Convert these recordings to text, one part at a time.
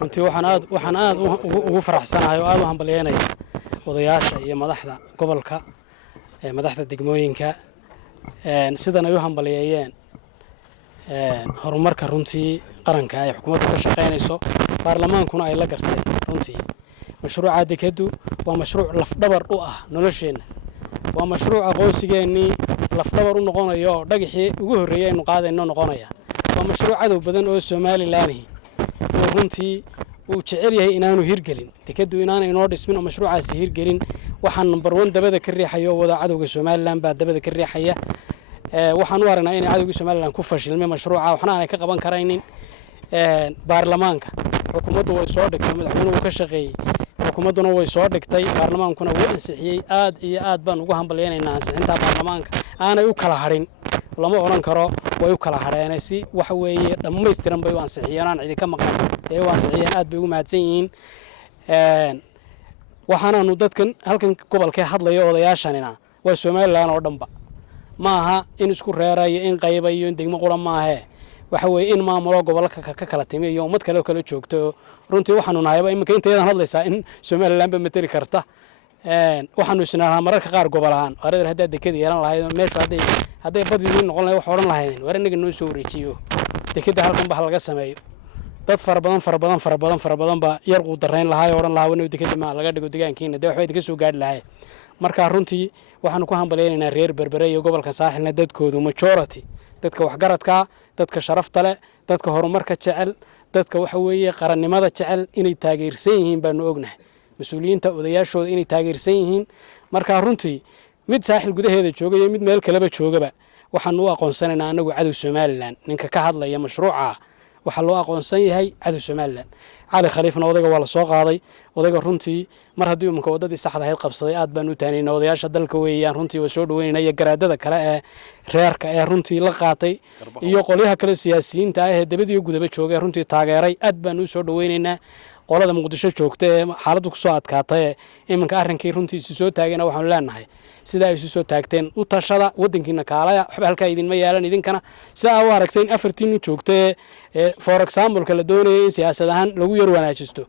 runtii waxaan aad ugu faraxsanahay oo aad u hambalyeynaya odayaasha iyo madaxda gobolka madaxda degmooyinka sidan ay u hambalyeeyeen horumarka runtii qaranka ay xukuumaddu ka shaqeynayso baarlamaankuna ay la gartay runtii mashruuca dekadu waa mashruuc lafdhabar u ah nolosheenna waa mashruuc aqoonsigeennii lafdhabar u noqonayo oo dhagaxii ugu horreeyay aynu qaadayno noqonaya waa mashruuc cadow badan oo Somaliland oo runtii uu jecel yahay inaanu hirgelin dekadu inaanu inoo dhismin oo mashruucaasi hirgelin waxaan number 1 dabada ka riixayo wada cadowga Somaliland baa dabada ka riixaya waxaan u aragnaa in cadowga Somaliland ku fashilmay mashruuca waxna aan ka qaban karaynin baarlamaanka xukuumaddu way soo dhigtay madaxweynuhu ka shaqeeyay xukuumadduna way soo dhigtay baarlamaankuna wuu ansixiyay aad iyo aad baan ugu hambalyeynaa ansixinta baarlamaanka aanay u kala harin lama oran karo way u kala hareen si wax weeye dhammaystiran bay u ansixiyeen aan cid ka maqan ee u ansixiyeen aad bay ugu mahadsan yihiin waxaanu dadkan halkan gobolka hadlayo odayaashanina waa Somaliland oo dhanba maaha in isku reerayo in qaybayo in degmo qura maahe waxa weeye in maamulo gobolka ka kala timiyo iyo ummad kale oo kala joogto runtii waxaanu nahayba iminka inteedan hadlaysaa in Somaliland ba matari karta waxaanu isnaa mararka qaar gobolahan wareer hadda dekada yeelan lahayd meesha hadday badidii noqon lahayd wax oran lahayd war inaga noo soo wareejiyo dekada halkan ba laga sameeyo dad fara badan ba yar uu dareen lahaay oran lahaa inuu dekada ma laga dhigo deegaankiina waxay idinka soo gaadhi lahayd marka runtii waxaanu ku hambaleynaynaa reer Berbera iyo gobolka saaxilna dadkoodu majority dadka waxgaradka dadka sharafta leh dadka horumarka jecel dadka waxa weeye qarannimada jecel inay taageersan yihiin baanu ognahay mas'uuliyiinta odayaashooda inay taageersan yihiin marka runtii mid saaxil gudaheeda joogay mid meel kaleba joogaba waxaan u aqoonsanaynaa anagu cadow Somaliland ninka ka hadlaya mashruuca waxa loo aqoonsan yahay cadow Somaliland cali khaliifna odayga waa la soo qaaday odayga runtii mar haddii umka wadadii saxda ahayd qabsaday aad baan u taanayna odayaasha dalka weeyaan runtii waa soo dhaweynaya garaadada kale ee reerka ee runtii la qaatay iyo qolyaha kale siyaasiyiinta ah ee dabadiyo gudaba joogay runtii taageeray aad baan u soo dhaweynaynaa qolada muqdisho joogta ee xaaladdu ku soo adkaatay iminka arrinkii runtii soo taagayna waxaan leenahay sida ay soo taagteen u tashada wadankiina kaalaya waxba halka idin ma yeelan idinkana sida aad aragteen afartiin joogtay for example kala doonayay in siyaasad ahaan lagu yar wanaajisto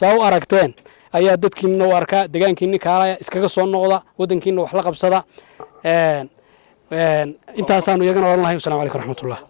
saa u aragteen ayaa dadkiina u arka deegaankiina kaalaya iskaga soo noqda wadankiina wax la qabsada intaasaan iyagana oran lahayn. Assalaamu alaykum warahmatullaah.